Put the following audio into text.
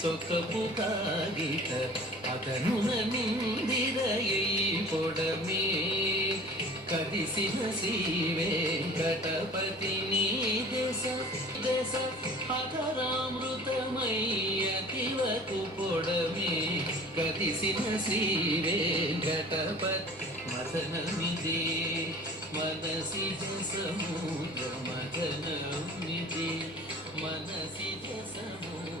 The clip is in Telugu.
చొక్కపు కాగిట అతనున నిందిరయై పొడమే కదిసిన శ్రీ వెంకటపతి నీ దశ దశ అధరామృతమయ్యతివకు పొడమే కదిసిన శ్రీ వెంకటపతి మదనమిదే మనసిజ సముద్ర మదనమిదే మనసిజ సముద్ర